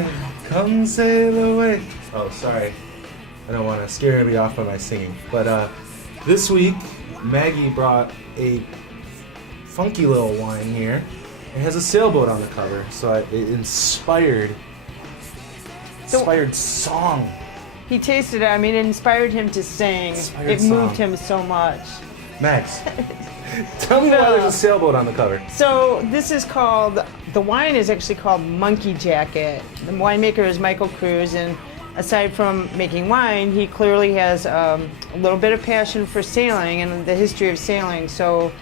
away, come sail away. Oh, sorry. I don't want to scare anybody off by my singing. But this week, Maggie brought a funky little wine here. It has a sailboat on the cover, so it inspired song. He tasted it. I mean, it inspired him to sing. It moved him so much. Max, tell me why there's a sailboat on the cover. So this is called, the wine is actually called Monkey Jacket. The winemaker is Michael Cruz, and aside from making wine, he clearly has a little bit of passion for sailing and the history of sailing. So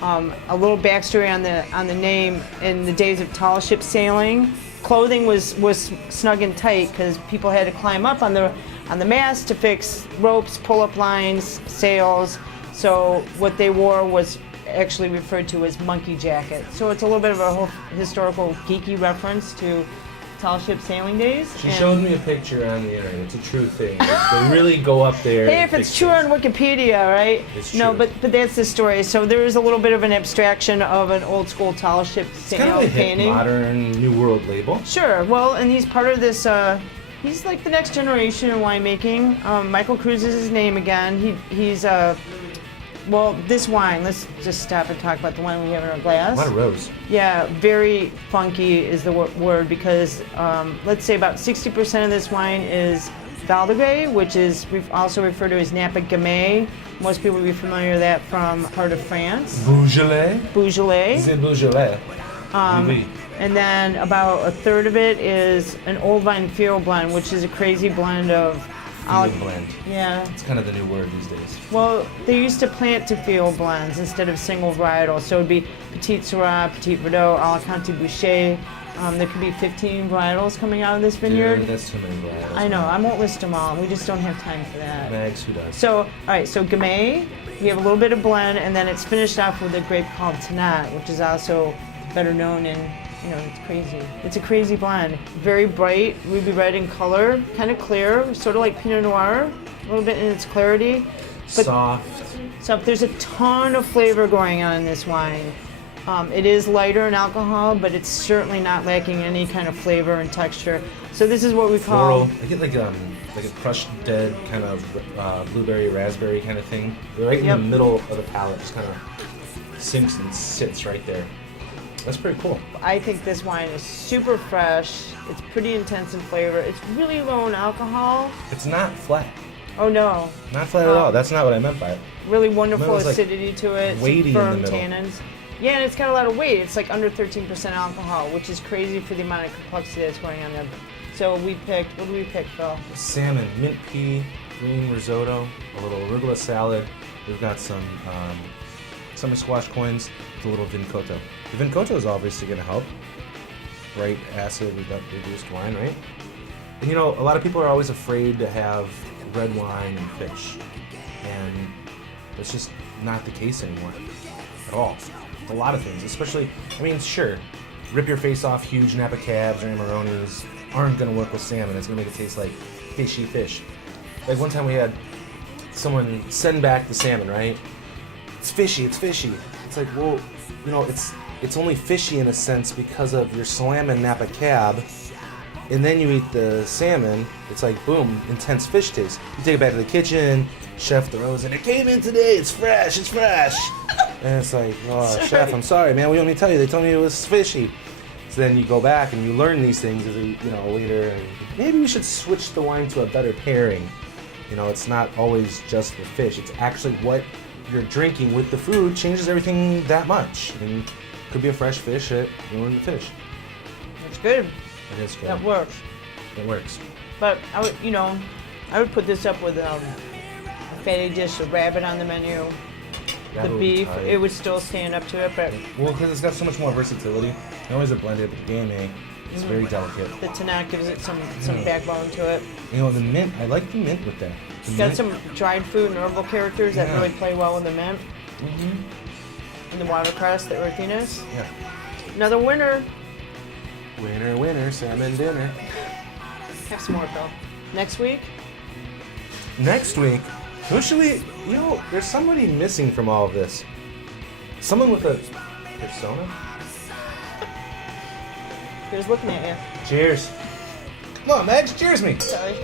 a little backstory on the name. In the days of tall ship sailing, clothing was snug and tight because people had to climb up on the mast to fix ropes, pull-up lines, sails. So what they wore was actually referred to as monkey jacket. So it's a little bit of a whole historical geeky reference to tall ship sailing days. She showed me a picture on the internet. It's a true thing. They really go up there. Hey, if it's true on Wikipedia, right? It's true. No, but that's the story. So there is a little bit of an abstraction of an old school tall ship sail kind of a painting. hip, modern, new world label. Sure. Well, and he's part of this. He's like the next generation in winemaking. Michael Cruz is his name again. He's well, this wine, let's just stop and talk about the wine we have in our glass. A lot of rose. Yeah, very funky is the word because let's say about 60% of this wine is Valdegay, which is also referred to as Napa Gamay. Most people will be familiar with that from part of France. Beaujolais. Beaujolais. C'est Beaujolais. Oui. And then about a third of it is an old vine field blend, which is a crazy blend of Field blend. Yeah. It's kind of the new word these days. Well, they used to plant to field blends instead of single varietal. So it would be Petit Syrah, Petit Verdot, Alicante Boucher. There could be 15 varietals coming out of this vineyard. Yeah, that's too many varietals. I know, I won't list them all. We just don't have time for that. Mags, who does? So, all right, so Gamay, we have a little bit of blend, and then it's finished off with a grape called Tannat, which is also better known in, it's crazy. It's a crazy blend. Very bright, ruby red in color, kind of clear, sort of like Pinot Noir, a little bit in its clarity. But soft. So there's a ton of flavor going on in this wine. It is lighter in alcohol, but it's certainly not lacking any kind of flavor and texture. So this is what we call... Floral. I get like a crushed dead kind of blueberry, raspberry kind of thing. Right in the middle of the palate, just kind of sinks and sits right there. That's pretty cool. I think this wine is super fresh. It's pretty intense in flavor. It's really low in alcohol. It's not flat. Oh no. Not flat at all. That's not what I meant by it. Really wonderful acidity to it. Weighty some firm in the middle. tannins. Yeah, and it's got a lot of weight. It's like under 13% alcohol, which is crazy for the amount of complexity that's going on there. So we picked, what did we pick, Phil? Salmon, mint pea, green risotto, a little arugula salad. We've got some summer squash coins with a little vincoto. The vincoto is obviously going to help. Right, acid, we've got reduced wine, right? And a lot of people are always afraid to have red wine and fish. And it's just not the case anymore at all. A lot of things, especially, sure, rip your face off huge Napa Cabs or Amarones aren't going to work with salmon. It's going to make it taste like fishy fish. Like one time we had someone send back the salmon, right? It's fishy, it's fishy. It's like, well, it's only fishy in a sense because of your salmon Napa Cab, and then you eat the salmon, it's like, boom, intense fish taste. You take it back to the kitchen, chef throws it, it came in today, it's fresh. And it's like, oh, chef, I'm sorry, man, we only tell you, they told me it was fishy. So then you go back and you learn these things as later, and maybe we should switch the wine to a better pairing. It's not always just the fish, it's actually what you're drinking with the food changes everything that much. And it could be a fresh fish that ruined the fish. It's good. It is good. That works. It works. But I would put this up with a fatty dish, a rabbit on the menu. The beef, it would still stand up to it, but... Well, because it's got so much more versatility. Not only is it blended, but the gamay, it's very delicate. The Tannat gives it some backbone to it. The mint, I like the mint with that. It's got some dried food and herbal characters that really play well with the mint. Mm-hmm. And the watercress, the earthiness. Yeah. Another winner. Winner, salmon dinner. Have some more, Phil. Next week? Who should we... there's somebody missing from all of this. Someone with a persona? He was looking at you. Cheers. Come on, Megs, cheers me. Sorry.